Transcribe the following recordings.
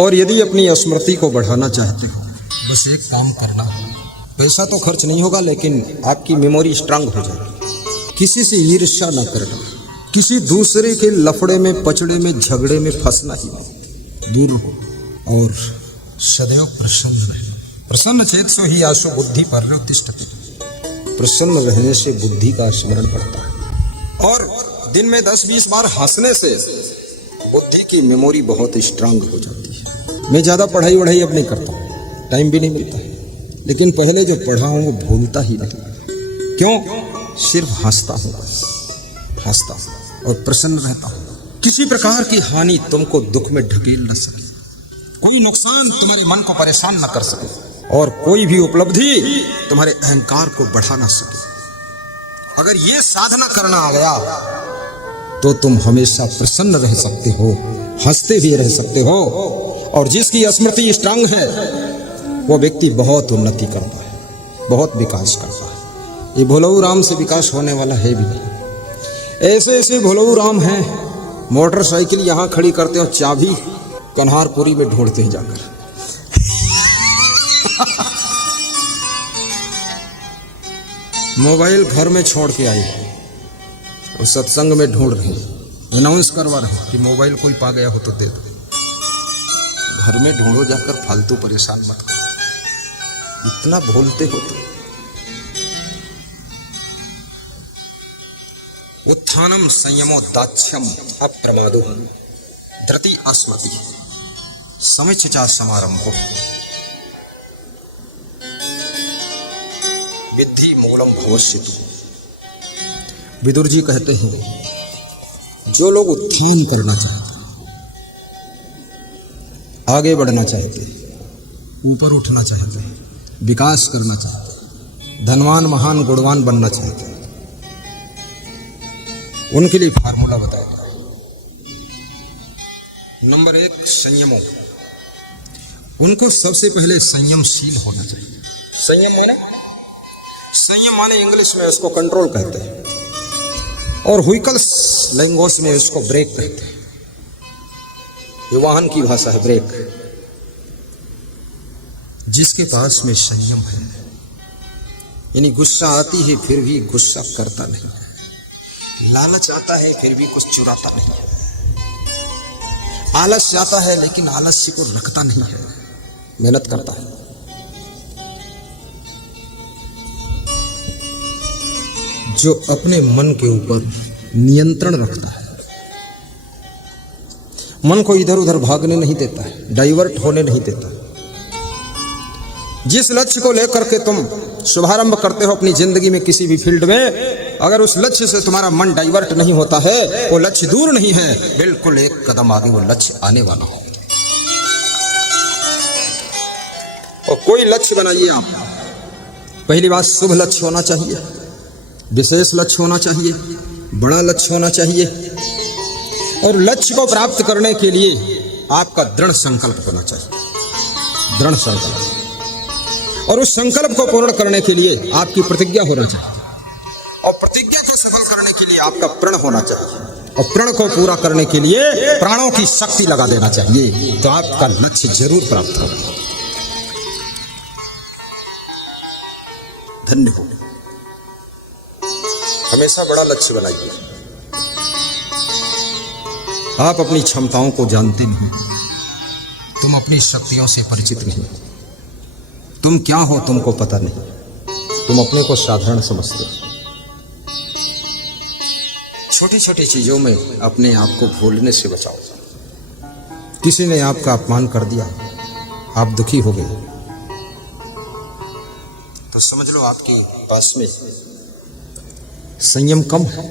और यदि अपनी स्मृति को बढ़ाना चाहते हो, बस एक काम करना, पैसा तो खर्च नहीं होगा लेकिन आपकी मेमोरी स्ट्रांग हो जाएगी। किसी से ईर्ष्या ना करना, किसी दूसरे के लफड़े में पचड़े में झगड़े में फंसना ही नहीं, दूर हो और सदैव प्रसन्न रहना। प्रसन्न चेत सो ही आशु बुद्धि पर्युत्तिष्ठति। प्रसन्न रहने से बुद्धि का स्मरण बढ़ता है और दिन में 10-20 बार हंसने से बुद्धि की मेमोरी बहुत स्ट्रांग हो जाती है। मैं ज़्यादा पढ़ाई वढ़ाई अब नहीं करता हूँ, टाइम भी नहीं मिलता है, लेकिन पहले जो पढ़ा हूँ वो भूलता ही नहीं। क्यों? सिर्फ हंसता हूँ, बस हंसता हूँ और प्रसन्न रहता हूँ। किसी प्रकार की हानि तुमको दुख में ढकेल न सके, कोई नुकसान तुम्हारे मन को परेशान न कर सके और कोई भी उपलब्धि तुम्हारे अहंकार को बढ़ा ना सके। अगर ये साधना करना आ गया तो तुम हमेशा प्रसन्न रह सकते हो, हंसते हुए रह सकते हो। और जिसकी स्मृति स्ट्रांग है वो व्यक्ति बहुत उन्नति करता है, बहुत विकास करता है। ये भोलऊ राम से विकास होने वाला है भी नहीं। ऐसे ऐसे भोलऊ राम हैं, मोटरसाइकिल यहाँ खड़ी करते हो, चाबी कन्हारपुरी में ढूंढते हैं जाकर। मोबाइल घर में छोड़ के आए और सत्संग में ढूंढ रहे हैं, अनाउंस करवा रहे हैं कि मोबाइल कोई पा गया हो तो दे दो। घर में ढूंढो जाकर, फालतू परेशान मत करो, इतना भूलते हो तो। उत्थानम संयमो दाक्ष्यम अप्रमादो धृति अस्मति समिच्छा समारंभो विद्धि मूलम भवस्यतु। विदुर जी कहते हैं जो लोग उत्थान करना चाहते, आगे बढ़ना चाहते, ऊपर उठना चाहते, विकास करना चाहते, धनवान महान गुणवान बनना चाहते, उनके लिए फार्मूला बताया गया है। नंबर 1 संयमो। उनको सबसे पहले संयमशील होना चाहिए। संयम माने इंग्लिश में इसको कंट्रोल कहते हैं और व्हीकल्स लैंग्वेज में इसको ब्रेक कहते हैं। ये वाहन की भाषा है, ब्रेक। जिसके पास में संयम है, यानी गुस्सा आती है फिर भी गुस्सा करता नहीं है, लालच आता है फिर भी कुछ चुराता नहीं है, आलस आता है लेकिन आलस्य को रखता नहीं है, मेहनत करता है। जो अपने मन के ऊपर नियंत्रण रखता है, मन को इधर उधर भागने नहीं देता है, डाइवर्ट होने नहीं देता। जिस लक्ष्य को लेकर के तुम शुभारंभ करते हो अपनी जिंदगी में किसी भी फील्ड में, अगर उस लक्ष्य से तुम्हारा मन डाइवर्ट नहीं होता है, वो लक्ष्य दूर नहीं है, बिल्कुल एक कदम आगे वो लक्ष्य आने वाला हो। और कोई लक्ष्य बनाइए आप, पहली बात शुभ लक्ष्य होना चाहिए, विशेष लक्ष्य होना चाहिए, बड़ा लक्ष्य होना चाहिए। और लक्ष्य को प्राप्त करने के लिए आपका दृढ़ संकल्प होना चाहिए, दृढ़ संकल्प। और उस संकल्प को पूर्ण करने के लिए आपकी प्रतिज्ञा होना चाहिए, और प्रतिज्ञा को सफल करने के लिए आपका प्रण होना चाहिए, और प्रण को पूरा करने के लिए प्राणों की शक्ति लगा देना चाहिए। तो आपका लक्ष्य जरूर प्राप्त होगा। धन्य हो। हमेशा बड़ा लक्ष्य बनाइए। आप अपनी क्षमताओं को जानते नहीं, तुम अपनी शक्तियों से परिचित नहीं, तुम क्या हो तुमको पता नहीं, तुम अपने को साधारण समझते हो। छोटी छोटी चीजों में अपने आप को भूलने से बचाओ। किसी ने आपका अपमान कर दिया, आप दुखी हो गए, तो समझ लो आपके पास में संयम कम है।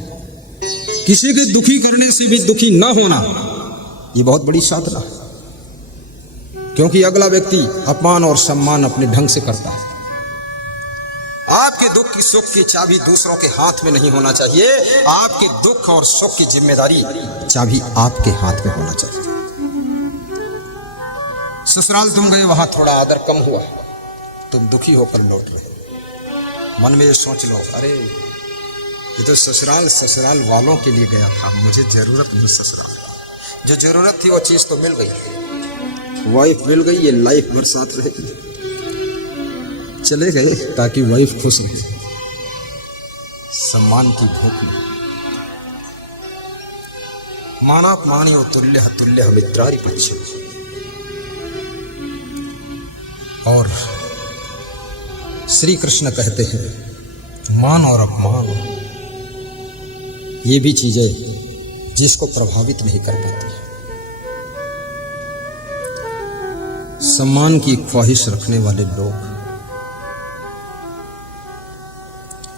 किसी के दुखी करने से भी दुखी ना होना, ये बहुत बड़ी साधना है। क्योंकि अगला व्यक्ति अपमान और सम्मान अपने ढंग से करता है। आपके दुख की सुख की चाबी दूसरों के हाथ में नहीं होना चाहिए, आपके दुख और सुख की जिम्मेदारी चाबी आपके हाथ में होना चाहिए। ससुराल तुम गए, वहां थोड़ा आदर कम हुआ, तुम दुखी होकर लौट रहे, मन में ये सोच लो, अरे ये तो ससुराल वालों के लिए गया था, मुझे जरूरत नहीं ससुराल। जो जरूरत थी वो चीज तो मिल गई, वाइफ मिल गई, ये लाइफ भर साथ रहेगी। चले गए ताकि वाइफ खुश रहे। सम्मान की भूख में मानापमानी और तुल्य मित्रारि पक्ष। और श्री कृष्ण कहते हैं मान और अपमान ये भी चीजें जिसको प्रभावित नहीं कर पाती। सम्मान की ख्वाहिश रखने वाले लोग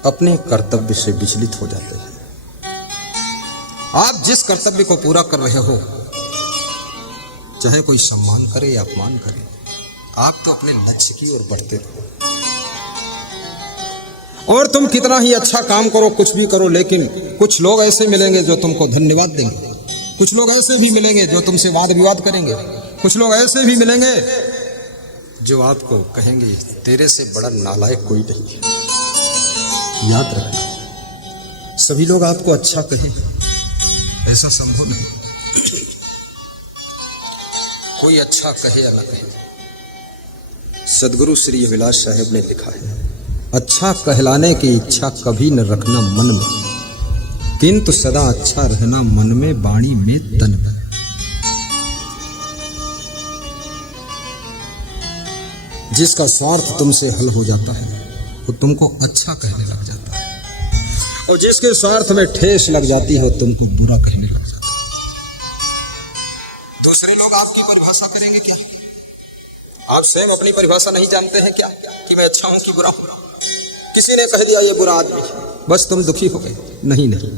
अपने कर्तव्य से विचलित हो जाते हैं। आप जिस कर्तव्य को पूरा कर रहे हो, चाहे कोई सम्मान करे या अपमान करे, आप तो अपने लक्ष्य की ओर बढ़ते रहो। और तुम कितना ही अच्छा काम करो, कुछ भी करो, लेकिन कुछ लोग ऐसे मिलेंगे जो तुमको धन्यवाद देंगे। कुछ लोग ऐसे भी मिलेंगे जो तुमसे वाद विवाद करेंगे। कुछ लोग ऐसे भी मिलेंगे जो आपको कहेंगे तेरे से बड़ा नालायक कोई नहीं। याद रखना, सभी लोग आपको अच्छा कहें ऐसा संभव नहीं। कोई अच्छा कहे या ना कहे, सदगुरु श्री अभिलाष साहेब ने लिखा है, अच्छा कहलाने की इच्छा कभी न रखना मन में, किंतु सदा अच्छा रहना मन में, वाणी में, तन में। जिसका स्वार्थ तुमसे हल हो जाता है वो तुमको अच्छा कहने लग जाता है, और जिसके स्वार्थ में ठेस लग जाती है तुमको बुरा कहने लग जाता है। दूसरे लोग आपकी परिभाषा करेंगे क्या? आप स्वयं अपनी परिभाषा नहीं जानते हैं क्या कि मैं अच्छा हूं कि बुरा हूं? किसी ने कह दिया ये बुरा आदमी, बस तुम दुखी हो गए। नहीं नहीं,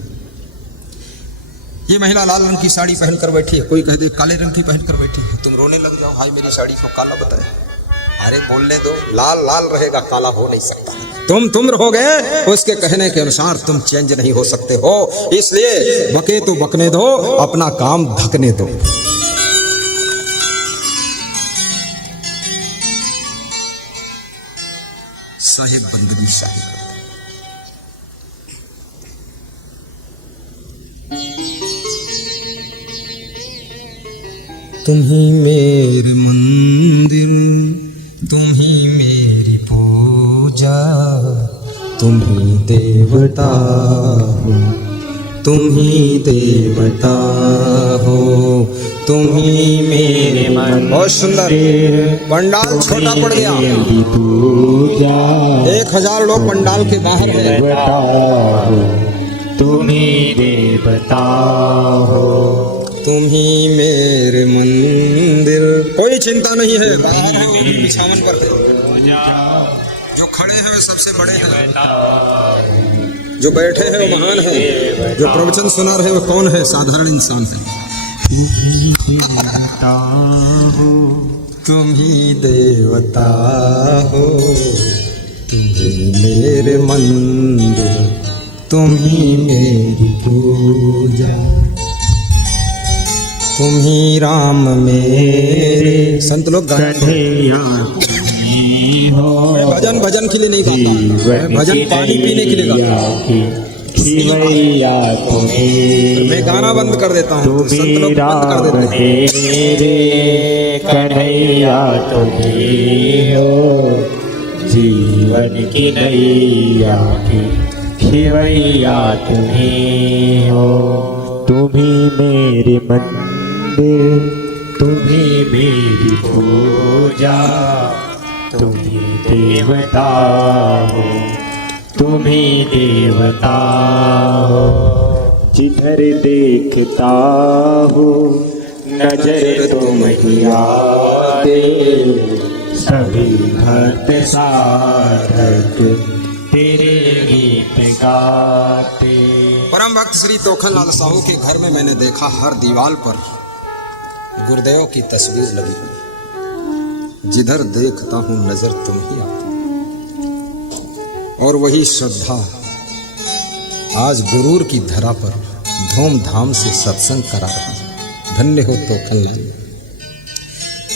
ये महिला लाल रंग की साड़ी पहनकर बैठी है, कोई कह दे काले रंग की पहनकर बैठी है, तुम रोने लग जाओ, हाय मेरी साड़ी को काला बताया। अरे बोलने दो, लाल लाल रहेगा, काला हो नहीं सकता। तुम रहोगे, उसके कहने के अनुसार तुम चेंज नहीं हो सकते हो। इसलिए बके तो बकने दो, अपना काम धकने दो। साहिब बंदगी साहिब, तुम ही मेरे मंदिर, तुम ही मेरी पूजा, तुम ही देवता हो, तुम ही देवता हो, तुम ही मेरे मन। बहुत सुंदर, पंडाल छोटा पड़ गया, 1000 लोग पंडाल के बाहर हैं। तुम ही देवता हो, तुम ही मेरे मंदिर। कोई चिंता नहीं है, बाहर है वो भी बिछावन पर है, जो खड़े हैं वे सबसे बड़े हैं, जो बैठे हैं वो महान है, जो प्रवचन सुना रहे वो कौन है? साधारण इंसान है। तुम ही देवता हो, तुम ही मेरे मंदिर, तुम ही मेरी पूजा, तुम ही राम मेरे। संत लोग गाते भजन, भजन के लिए नहीं गाता, भजन पानी पीने के लिए गाता। मैं गाना बंद कर देता हूँ, तो संत लोग बंद कर देते हैं। कन्हैया तुम्ही हो, जीवन की नैया की खिवैया तुम्ही हो। तुम्ही मेरे मंदिर, तुम्ही मेरी पूजा, तुम्ही देवता हो, तुम्ही देवता हो। जिधर देखता हो नजर तुम्ही आते, सभी भक्त साधक तेरे गीत गाते। परम भक्त श्री तोखनलाल साहू के घर में मैंने देखा हर दीवार पर गुरुदेव की तस्वीर लगी हुई। जिधर देखता हूँ नजर तुम ही आती, और वही श्रद्धा आज गुरूर की धरा पर धूमधाम से सत्संग करा रही है। धन्य हो तोखनलाल।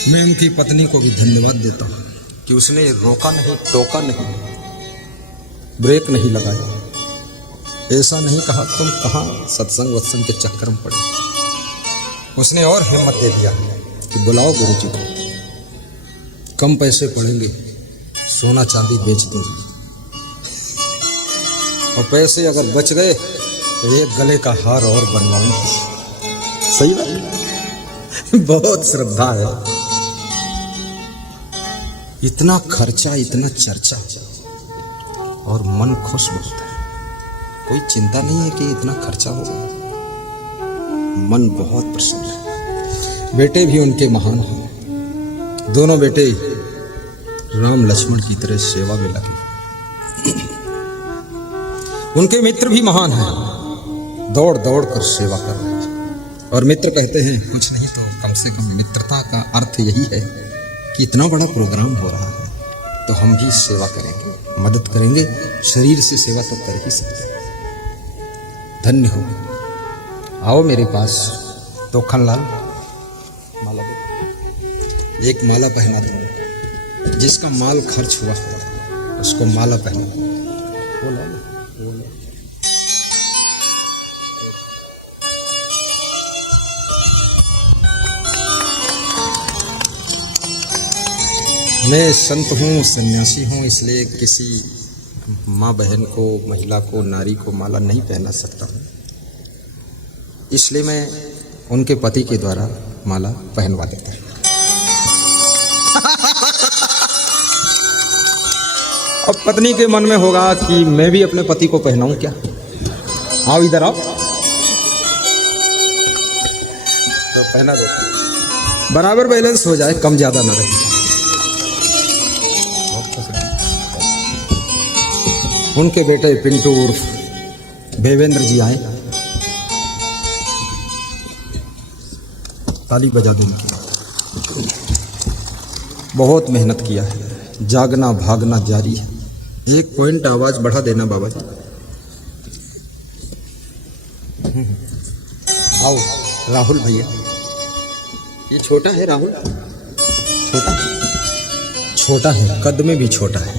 मैं उनकी पत्नी को भी धन्यवाद देता हूँ कि उसने रोका नहीं, टोका नहीं, ब्रेक नहीं लगाया, ऐसा नहीं कहा तुम कहाँ सत्संग वत्संग के चक्कर में पड़े। उसने और हिम्मत दे दिया कि बुलाओ गुरुजी को। कम पैसे पड़ेंगे, सोना चांदी बेच दूंगी, और पैसे अगर बच गए तो एक गले का हार और बनवाऊंगी। सही बात। बहुत श्रद्धा है। इतना खर्चा, इतना चर्चा, और मन खुश बहुत है। कोई चिंता नहीं है कि इतना खर्चा होगा, मन बहुत प्रसन्न है। बेटे भी उनके महान हैं। दोनों बेटे राम लक्ष्मण की तरह सेवा में लगे। उनके मित्र भी महान हैं, दौड़ दौड़ कर सेवा कर रहे हैं। और मित्र कहते हैं कुछ नहीं तो कम से कम मित्रता का अर्थ यही है कि इतना बड़ा प्रोग्राम हो रहा है तो हम भी सेवा करेंगे, मदद करेंगे। शरीर से सेवा तो कर ही सकते हैं। धन्य हो। आओ मेरे पास। तो खनलाल, माला दो। एक माला पहना दूंगा। जिसका माल खर्च हुआ उसको माला पहना। वो ला लो, वो ला। मैं संत हूँ, सन्यासी हूँ, इसलिए किसी माँ बहन को, महिला को, नारी को माला नहीं पहना सकता हूँ। इसलिए मैं उनके पति के द्वारा माला पहनवा देता हूँ। अब पत्नी के मन में होगा कि मैं भी अपने पति को पहनाऊं क्या। आओ इधर आओ, तो पहना दो, बराबर बैलेंस हो जाए, कम ज्यादा न रहे। उनके बेटे पिंटू उर्फ देवेंद्र जी आए। ताली बजा दो उनकी। बहुत मेहनत किया है, जागना भागना जारी है। एक पॉइंट आवाज बढ़ा देना बाबा जी। आओ राहुल भैया। ये छोटा है राहुल, छोटा है, कद में भी छोटा है,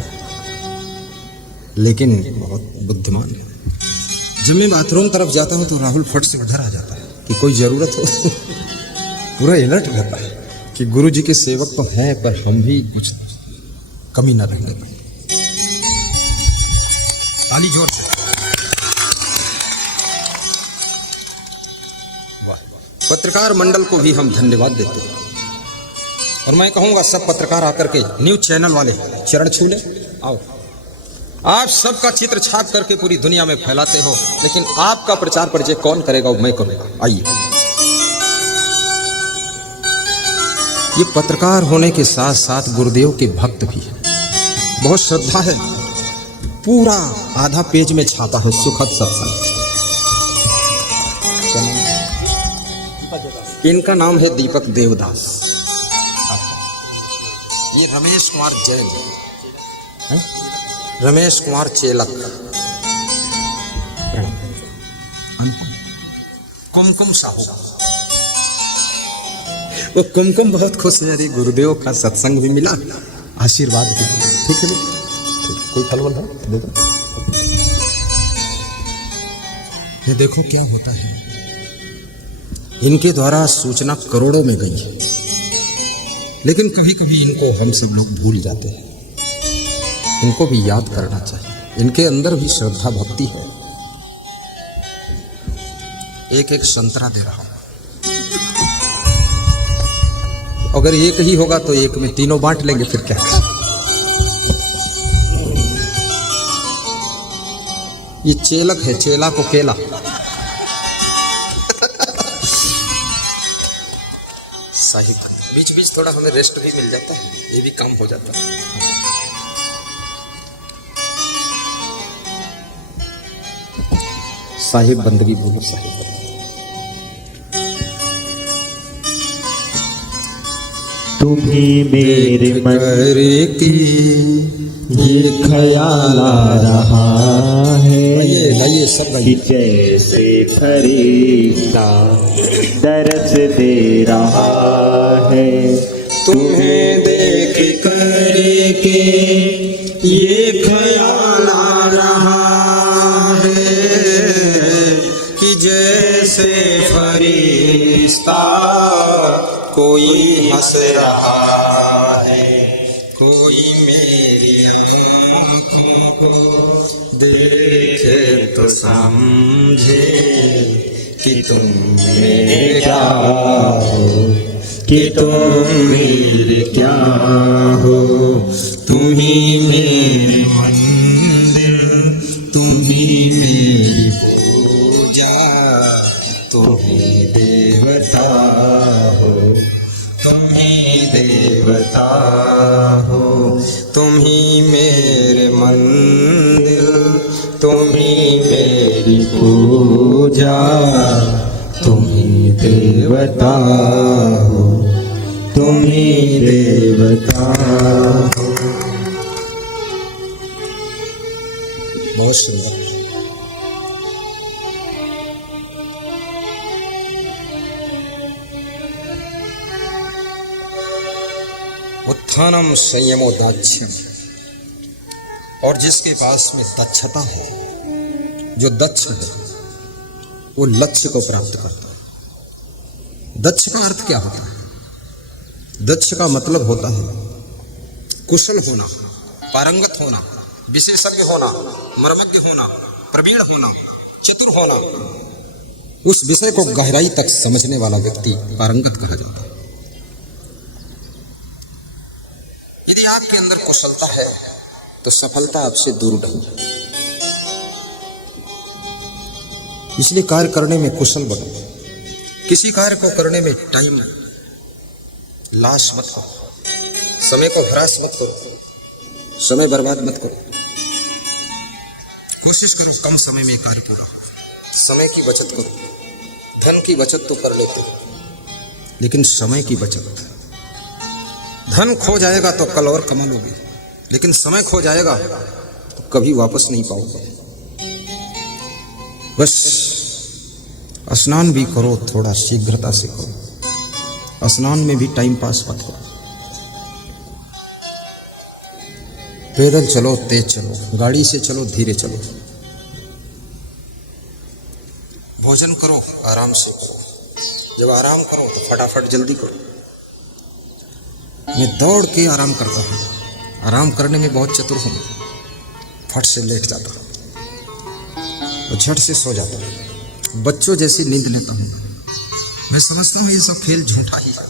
लेकिन बहुत बुद्धिमान है। जब मैं बाथरूम तरफ जाता हूँ तो राहुल फट से उधर आ जाता है कि कोई ज़रूरत हो। पूरा अलर्ट रहता है कि गुरु जी के सेवक तो हैं, पर हम भी कुछ कमी ना रहने पाए। ताली जोर से। वाह। पत्रकार मंडल को भी हम धन्यवाद देते हैं। और मैं कहूँगा सब पत्रकार आकर के, न्यूज चैनल वाले चरण छू ले। आओ, आप सबका चित्र छाप करके पूरी दुनिया में फैलाते हो, लेकिन आपका प्रचार परिचय कौन करेगा? वो मैं करूँगा। आइए। ये पत्रकार होने के साथ साथ गुरुदेव के भक्त भी हैं। बहुत श्रद्धा है। पूरा आधा पेज में छापा है सुखद सत्संग। इनका नाम है दीपक देवदास। ये रमेश कुमार जैन, रमेश कुमार चेलक, कुमकुम साहू। वो कुमकुम बहुत खुश है, अरे गुरुदेव का सत्संग भी मिला, आशीर्वाद भी। ठीक है, कोई फल वल है दे दो। ये देखो क्या होता है। इनके द्वारा सूचना करोड़ों में गई है, लेकिन कभी कभी इनको हम सब लोग भूल जाते हैं। इनको भी याद करना चाहिए। इनके अंदर भी श्रद्धा भक्ति है। एक एक संतरा दे रहा हूं। अगर एक ही होगा तो एक में तीनों बांट लेंगे, फिर क्या। ये चेलक है, चेला को केला। साहिब, बीच बीच थोड़ा हमें रेस्ट भी मिल जाता है, ये भी काम हो जाता है। साहिब बंदगी बोलो, साहिब बंदगी। तुम्ही मेरे मन की ये ख्याल आ रहा है, गाइए सब कि जैसे फरिश्ता दरस दे रहा है। तुम्हें देख कर के ये ख्याल आ रहा है कि जैसे फरिश्ता कोई हंस रहा है। तो समझे कि तुम मेरे क्या हो कि तुम वीर क्या हो, तुम ही मेरे मंदिर, तुम ही मेरी पूजा, तुम ही देवता हो, तुम ही देवता हो, तुम ही मेरे मंदिर, तुम ही मेरी पूजा, तुम ही देवता हो, तुम ही देवता हो। बहुत सुंदर। उत्थानम संयमो दाक्ष्यम, और जिसके पास में दक्षता है, जो दक्ष है, वो लक्ष्य को प्राप्त करता है। दक्ष का अर्थ क्या होता है? दक्ष का मतलब होता है कुशल होना, पारंगत होना, विशेषज्ञ होना, मर्मज्ञ होना, प्रवीण होना, चतुर होना। उस विषय को गहराई तक समझने वाला व्यक्ति पारंगत कहा जाता है। यदि आपके अंदर कुशलता है तो सफलता आपसे दूर नहीं। इसलिए कार्य करने में कुशल बनो। किसी कार्य को करने में टाइम लाश मत करो, समय को हरास मत करो, समय बर्बाद मत करो। कोशिश करो कम समय में कार्य पूरा हो। समय की बचत करो। धन की बचत तो कर लेते हो, लेकिन समय की बचत। धन खो जाएगा तो कल और कमा लोगे, लेकिन समय खो जाएगा तो कभी वापस नहीं पाओगे। बस स्नान भी करो, थोड़ा शीघ्रता से करो। स्नान में भी टाइम पास मत करो। पैदल चलो, तेज चलो, गाड़ी से चलो, धीरे चलो। भोजन करो, आराम से करो। जब आराम करो तो फटाफट जल्दी करो। मैं दौड़ के आराम करता हूँ। आराम करने में बहुत चतुर हूँ। फट से लेट जाता हूँ और झट से सो जाता हूँ। बच्चों जैसी नींद लेता हूँ। मैं समझता हूँ ये सब खेल झूठा ही है,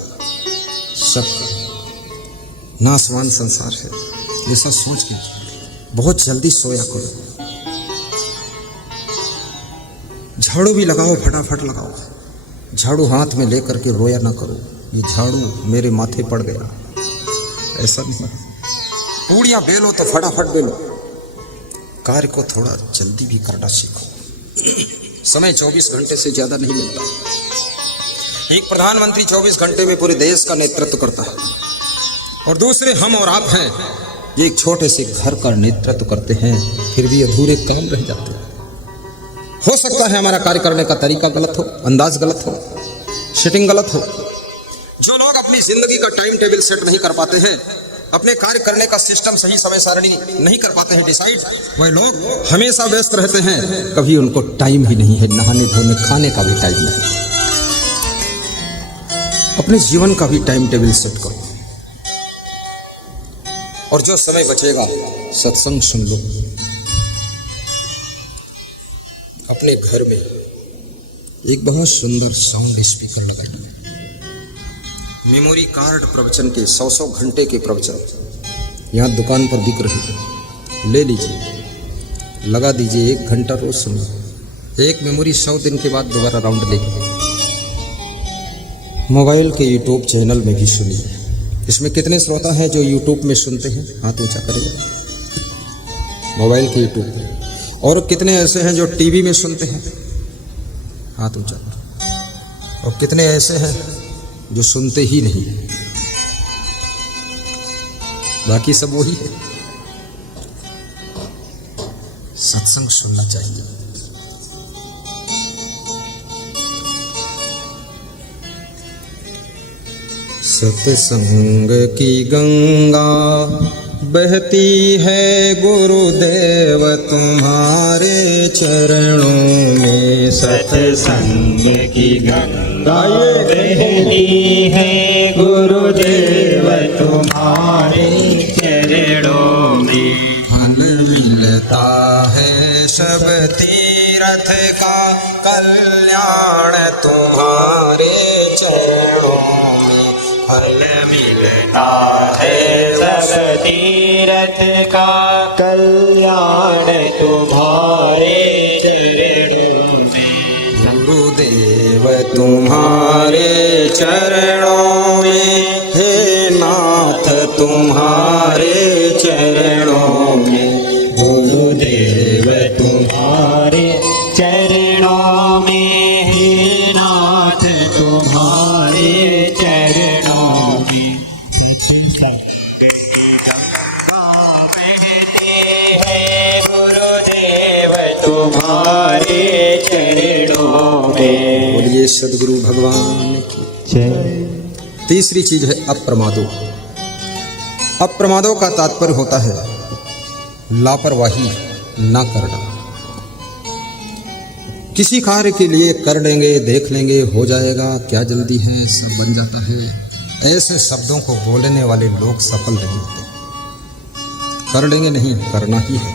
सब नासवान संसार है। ये सब सोच के बहुत जल्दी सोया करो। झाड़ू भी लगाओ, फटाफट लगाओ। झाड़ू हाथ में लेकर के रोया ना करो, ये झाड़ू मेरे माथे पड़ गया, ऐसा नहीं। पूड़ियाँ बेलो तो फटाफट बेलो। कार्य को थोड़ा जल्दी भी करना सीखो। समय 24 घंटे से ज्यादा नहीं मिलता। एक प्रधानमंत्री 24 घंटे में पूरे देश का नेतृत्व करता है, और दूसरे हम और आप हैं, ये एक छोटे से घर का नेतृत्व करते हैं, फिर भी अधूरे काम रह जाते हैं। हो सकता है हमारा कार्य करने का तरीका गलत हो, अंदाज गलत हो, सेटिंग गलत हो। जो लोग अपनी जिंदगी का टाइम टेबल सेट नहीं कर पाते हैं, अपने कार्य करने का सिस्टम सही समय सारणी नहीं कर पाते हैं डिसाइड, वह लोग हमेशा व्यस्त रहते हैं। कभी उनको टाइम ही नहीं है, नहाने धोने खाने का भी टाइम नहीं। अपने जीवन का भी टाइम टेबल सेट करो। और जो समय बचेगा सत्संग सुन लो। अपने घर में एक बहुत सुंदर साउंड स्पीकर लगाइए। मेमोरी कार्ड प्रवचन के 100 घंटे के प्रवचन यहाँ दुकान पर बिक रहे हैं, ले लीजिए, लगा दीजिए। 1 घंटा रोज सुनिए। एक मेमोरी 100 दिन के बाद दोबारा राउंड लेगी। मोबाइल के यूट्यूब चैनल में भी सुनिए। इसमें कितने श्रोता हैं जो यूट्यूब में सुनते हैं? हाथ ऊंचा करिए। मोबाइल के यूट्यूब में। और कितने ऐसे हैं जो टीवी में सुनते हैं? हाथ ऊंचा। और कितने ऐसे हैं जो सुनते ही नहीं? बाकी सब वही है। सत्संग सुनना चाहिए। सत्संग की गंगा बहती है गुरुदेव तुम्हारे चरणों में। सत्संग की गंगा बहती है गुरुदेव तुम्हारे चरणों में। फल मिलता है सब तेरे तीरथ का कल्याण तुम्हारे चरणों में फल मिलता है। सब तीरथ का कल्याण तुम्हारे चरणों में। गुरुदेव तुम्हारे चरणों में, हे नाथ तुम्हारे चरणों में। गुरुदेव तुम्हारे चरणों में, हे नाथ तुम्हारे चरणों में। सत्संग की गंगा बहते हैं गुरुदेव तुम्हारे चरणों में। बोलिए सद्गुरु भगवान की जय। तीसरी चीज है अप्रमादो। अप्रमादो का तात्पर्य होता है लापरवाही ना करना। किसी कार्य के लिए कर लेंगे, देख लेंगे, हो जाएगा, क्या जल्दी है, सब बन जाता है, ऐसे शब्दों को बोलने वाले लोग सफल नहीं होते। कर लेंगे नहीं, करना ही है,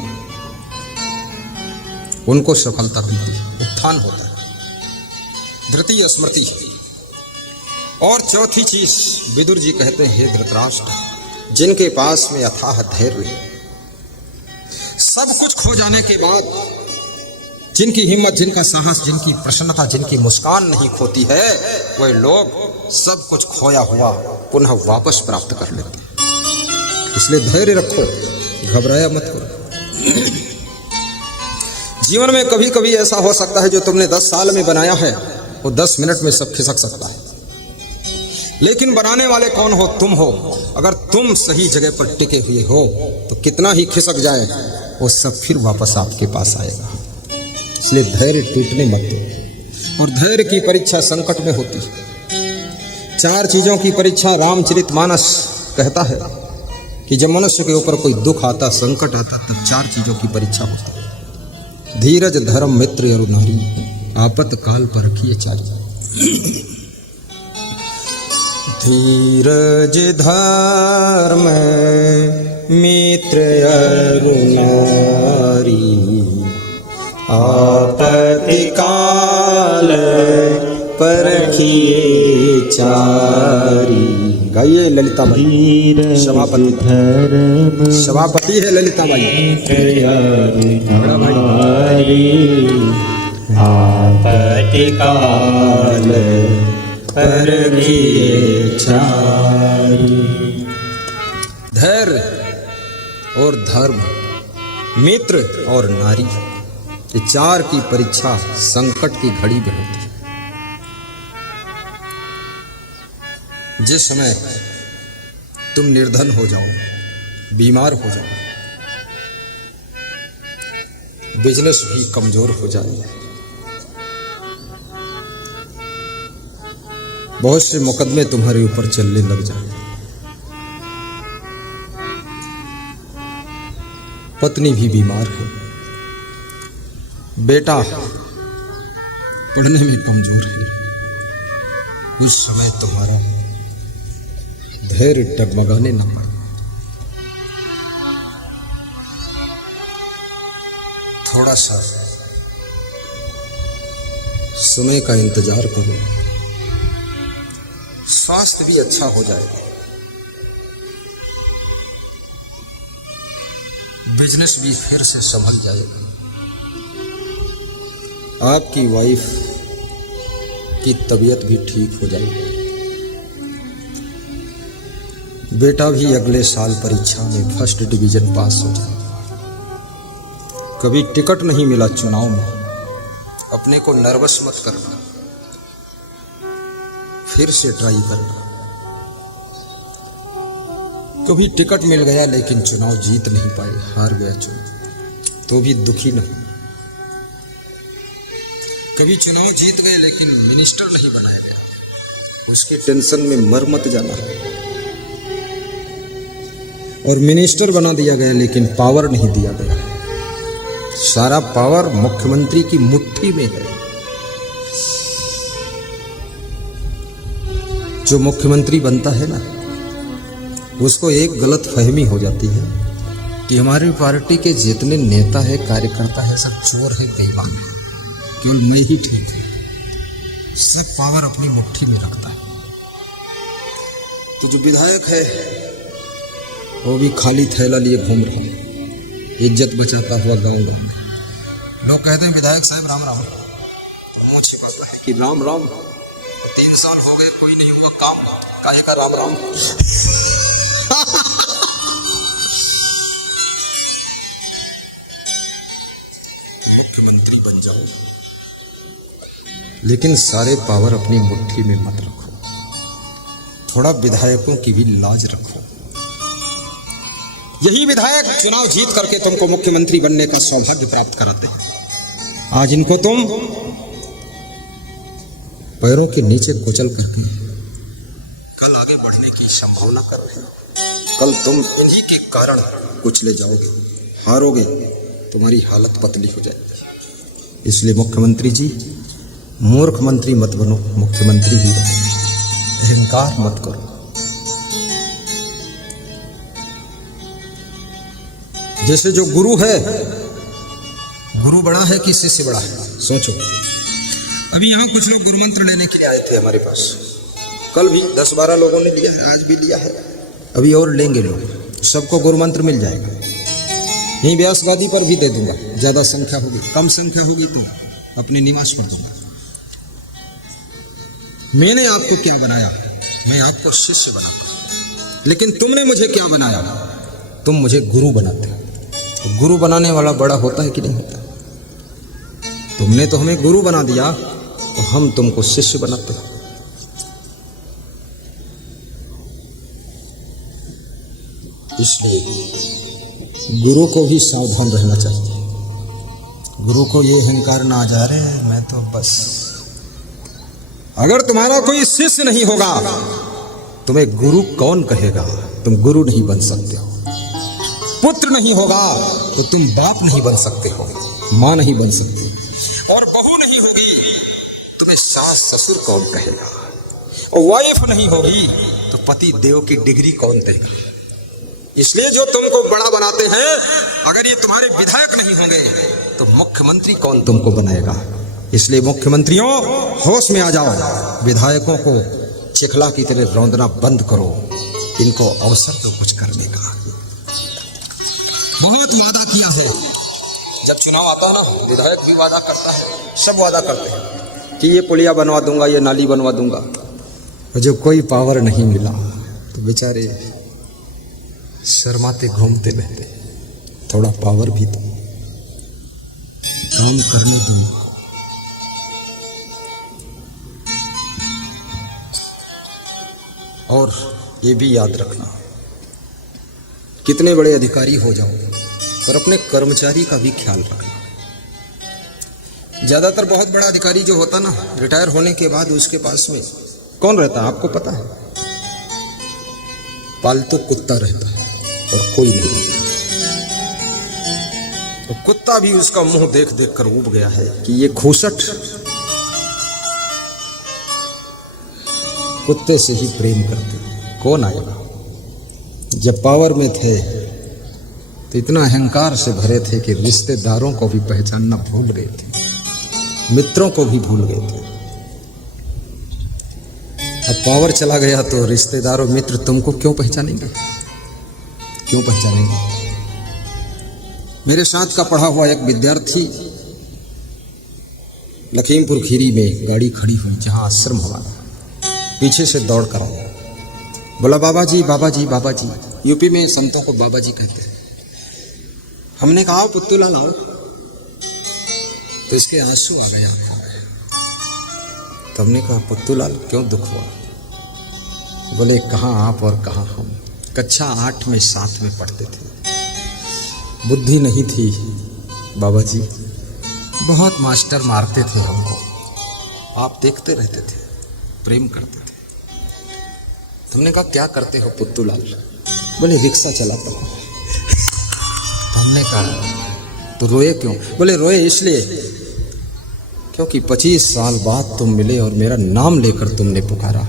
उनको सफलता मिलती है, उत्थान होता है। धृति स्मृति। और चौथी चीज विदुर जी कहते हैं, हे धृतराष्ट्र, जिनके पास में अथाह धैर्य, सब कुछ खो जाने के बाद जिनकी हिम्मत, जिनका साहस, जिनकी प्रसन्नता, जिनकी मुस्कान नहीं खोती है, वह लोग सब कुछ खोया हुआ पुनः वापस प्राप्त कर लेते हैं। इसलिए धैर्य रखो, घबराया मत करो। जीवन में कभी कभी ऐसा हो सकता है जो तुमने 10 साल में बनाया है वो 10 मिनट में सब खिसक सकता है, लेकिन बनाने वाले कौन हो? तुम हो। अगर तुम सही जगह पर टिके हुए हो तो कितना ही खिसक जाए वो सब फिर वापस आपके पास आएगा। इसलिए धैर्य टूटने मत दो। और धैर्य की परीक्षा संकट में होती है। 4 चीजों की परीक्षा रामचरितमानस कहता है कि जब मनुष्य के ऊपर कोई दुख आता, संकट आता, तब 4 चीजों की परीक्षा होती है। धीरज, धर्म, मित्र और नारी, आपत काल पर रखिए 4। धीरज, धर्म, मित्र और नारी, आपत्ति काल परखिए 4। गाइए ललिता बाई, सभापति है ललिता बाई। बड़ा भाई, आपत्ति काल परखिए 4। धैर्य और धर्म, मित्र और नारी, ये 4 की परीक्षा संकट की घड़ी में होती है। जिस समय तुम निर्धन हो जाओ, बीमार हो जाओ, बिजनेस भी कमजोर हो जाए, बहुत से मुकदमे तुम्हारे ऊपर चलने लग जाए, पत्नी भी बीमार है, बेटा पढ़ने में कमजोर है, उस समय तुम्हारा धैर्य डगमगाने न पाए। थोड़ा सा समय का इंतजार करो, स्वास्थ्य भी अच्छा हो जाएगा, बिजनेस भी फिर से संभल जाएगा, आपकी वाइफ की तबीयत भी ठीक हो जाएगी, बेटा भी अगले साल परीक्षा में फर्स्ट डिवीजन पास हो जाएगा। कभी टिकट नहीं मिला चुनाव में, अपने को नर्वस मत करना, फिर से ट्राई करना। कभी टिकट मिल गया लेकिन चुनाव जीत नहीं पाए, हार गया चुनाव, तो भी दुखी नहीं। कभी चुनाव जीत गए लेकिन मिनिस्टर नहीं बनाया गया, उसके टेंशन में मर मत जाना। और मिनिस्टर बना दिया गया लेकिन पावर नहीं दिया गया, सारा पावर मुख्यमंत्री की मुट्ठी में है। जो मुख्यमंत्री बनता है ना, उसको एक गलत फहमी हो जाती है कि हमारी पार्टी के जितने नेता है, कार्यकर्ता है, सब चोर है, बेईमान है। केवल मैं ही ठीक हूं। सब पावर अपनी मुट्ठी में रखता है। तो जो विधायक है वो भी खाली थैला लिए घूम रहा है, इज्जत बचाता हुआ गाँव गाँव में। लोग कहते हैं विधायक साहब राम राम, मुँह छिपाता है कि राम राम। 3 साल हो गए कोई नहीं हुआ काम, काहे का राम राम। मुख्यमंत्री बन जाओ, लेकिन सारे पावर अपनी मुट्ठी में मत रखो। थोड़ा विधायकों की भी लाज रखो। यही विधायक चुनाव जीत करके तुमको मुख्यमंत्री बनने का सौभाग्य प्राप्त कराते हैं। आज इनको तुम पैरों के नीचे कुचल करके कल आगे बढ़ने की संभावना कर रहे हो। कल तुम इन्हीं के कारण कुचले जाओगे, हारोगे, तुम्हारी हालत पतली हो जाएगी। इसलिए मुख्यमंत्री जी, मूर्ख मंत्री मत बनो, मुख्यमंत्री ही बनो। अहंकार मत करो। जैसे जो गुरु है, गुरु बड़ा है कि शिष्य बड़ा है? सोचो। अभी यहाँ कुछ लोग गुरु मंत्र लेने के लिए आए थे हमारे पास। कल भी 10-12 लोगों ने लिया है, आज भी लिया है, अभी और लेंगे लोग। सबको गुरु मंत्र मिल जाएगा। यहीं व्यासगादी पर भी दे दूंगा। ज्यादा संख्या होगी, कम संख्या होगी तो अपने निवास पर दूंगा। मैंने आपको क्या बनाया? मैं आपको शिष्य बनाता हूं। लेकिन तुमने मुझे क्या बनाया? तुम मुझे गुरु बनाते हो। तो गुरु बनाने वाला बड़ा होता है कि नहीं होता? तुमने तो हमें गुरु बना दिया, तो हम तुमको शिष्य बनाते हैं। इसलिए गुरु को भी सावधान रहना चाहिए। गुरु को ये अहंकार ना आ जा रहे मैं तो बस। अगर तुम्हारा कोई शिष्य नहीं होगा, तुम्हें गुरु कौन कहेगा? तुम गुरु नहीं बन सकते हो। पुत्र नहीं होगा तो तुम बाप नहीं बन सकते हो, मां नहीं बन सकते। और बहू नहीं होगी, तुम्हें सास ससुर कौन कहेगा? और वाइफ नहीं होगी तो पति देव की डिग्री कौन देगा? इसलिए जो तुमको बड़ा बनाते हैं, अगर ये तुम्हारे विधायक नहीं होंगे तो मुख्यमंत्री कौन तुमको बनाएगा? इसलिए मुख्यमंत्रियों, होश में आ जाओ। विधायकों को चिखला की तरह रौंदना बंद करो। इनको अवसर दो कुछ करने का। बहुत वादा किया है। जब चुनाव आता है ना, विधायक भी वादा करता है, सब वादा करते हैं कि ये पुलिया बनवा दूंगा, ये नाली बनवा दूंगा। और जब कोई पावर नहीं मिला तो बेचारे शर्माते घूमते रहते। थोड़ा पावर भी दो, काम करने दो। और ये भी याद रखना, कितने बड़े अधिकारी हो जाओ पर अपने कर्मचारी का भी ख्याल रखना। ज्यादातर बहुत बड़ा अधिकारी जो होता ना, रिटायर होने के बाद उसके पास में कौन रहता है आपको पता है? पालतू कुत्ता रहता है और कोई नहीं। तो कुत्ता भी उसका मुंह देख देख कर ऊब गया है कि ये खूसट कुत्ते से ही प्रेम करते। कौन आएगा? जब पावर में थे तो इतना अहंकार से भरे थे कि रिश्तेदारों को भी पहचानना भूल गए थे, मित्रों को भी भूल गए थे। अब पावर चला गया तो रिश्तेदार और मित्र तुमको क्यों पहचानेंगे? क्यों पहचानेंगे? मेरे साथ का पढ़ा हुआ एक विद्यार्थी लखीमपुर खीरी में गाड़ी खड़ी हुई जहां आश्रम हमारा, पीछे से दौड़ कर आया, बोला बाबा जी बाबा जी बाबा जी। यूपी में संतों को बाबा जी कहते हैं। हमने कहा पुत्तूलाल आओ, तो इसके आंसू आ गए आंखों में। तो हमने कहा पुत्तूलाल क्यों दुख हुआ? बोले कहाँ आप और कहाँ हम, कक्षा 8 में साथ में पढ़ते थे। बुद्धि नहीं थी बाबा जी, बहुत मास्टर मारते थे हमको, आप देखते रहते थे, प्रेम करते थे। तुमने कहा क्या करते हो पुत्तूलाल? बोले रिक्शा चलाता हूँ। तो हमने कहा तो रोए क्यों? बोले रोए इसलिए क्योंकि 25 साल बाद तुम मिले और मेरा नाम लेकर तुमने पुकारा।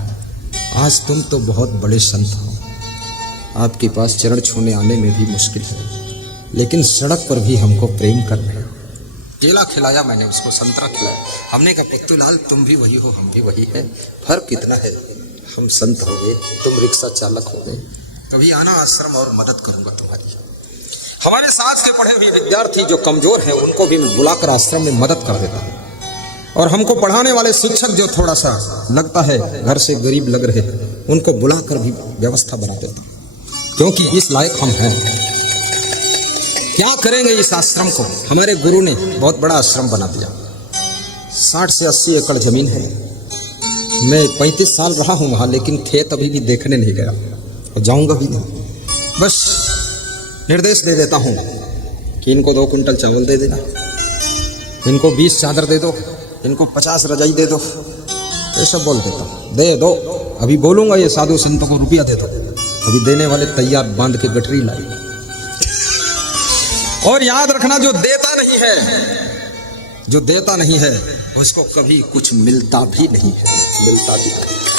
आज तुम तो बहुत बड़े संत हो, आपके पास चरण छूने आने में भी मुश्किल है, लेकिन सड़क पर भी हमको प्रेम कर रहे हो। केला खिलाया मैंने उसको, संतरा खिलाया। हमने कहा पत्तूलाल तुम भी वही हो हम भी वही है, फर्क कितना है, हम संत हो गए तुम रिक्शा चालक हो गए। कभी आना आश्रम और मदद करूंगा तुम्हारी। हमारे साथ के पढ़े हुए विद्यार्थी जो कमजोर हैं उनको भी मैं बुलाकर आश्रम में मदद कर देता हूँ। और हमको पढ़ाने वाले शिक्षक जो थोड़ा सा लगता है घर से गरीब लग रहे उनको बुलाकर भी व्यवस्था बना देता हूँ, क्योंकि इस लायक हम हैं। क्या करेंगे इस आश्रम को? हमारे गुरु ने बहुत बड़ा आश्रम बना दिया, 60 से 80 एकड़ जमीन है। मैं 35 साल रहा हूँ वहाँ, लेकिन खेत अभी भी देखने नहीं गया और जाऊँगा भी नहीं। बस निर्देश दे देता हूँ कि इनको 2 कुंटल चावल दे देना, इनको 20 चादर दे दो, इनको 50 रजाई दे दो, ये सब बोल देता हूँ। दे दो, अभी बोलूँगा ये साधु संतों को रुपया दे दो, अभी देने वाले तैयार बांध के गठरी लाई। और याद रखना जो देता नहीं है, जो देता नहीं है उसको कभी कुछ मिलता भी नहीं है, मिलता भी नहीं।